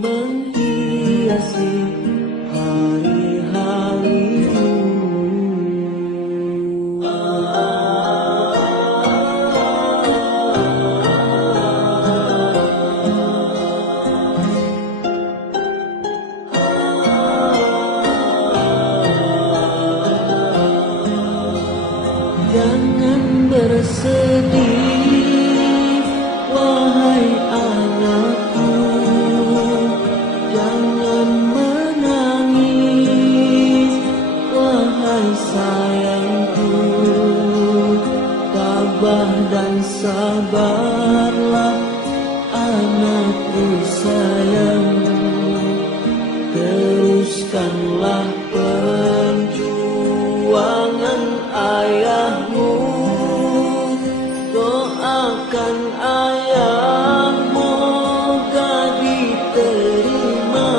menghiasi hari-harimu. Jangan bersedih, wahai anakku. Jangan menangis, wahai sayangku. Tabah dan sabarlah, anakku sayang. Teruskanlah perjuangan ayahmu. Doakan ayah, moga diterima,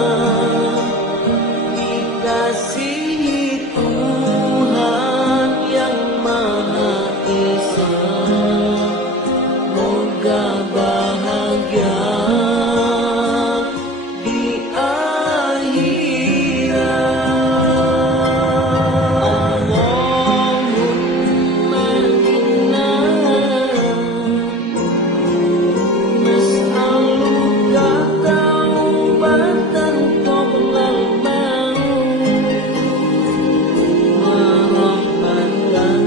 dikasihi Tuhan yang Maha Esa. Moga bahagia di akhirat. Allahumma inna nas'aluka taubatan qoblal maut wa rahmatan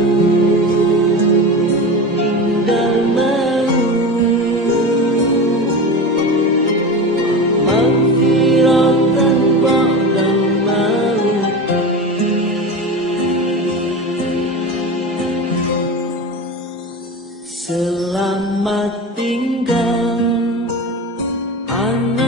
indal maut, maghfiratan ba'dal maut. Selamat tinggal anak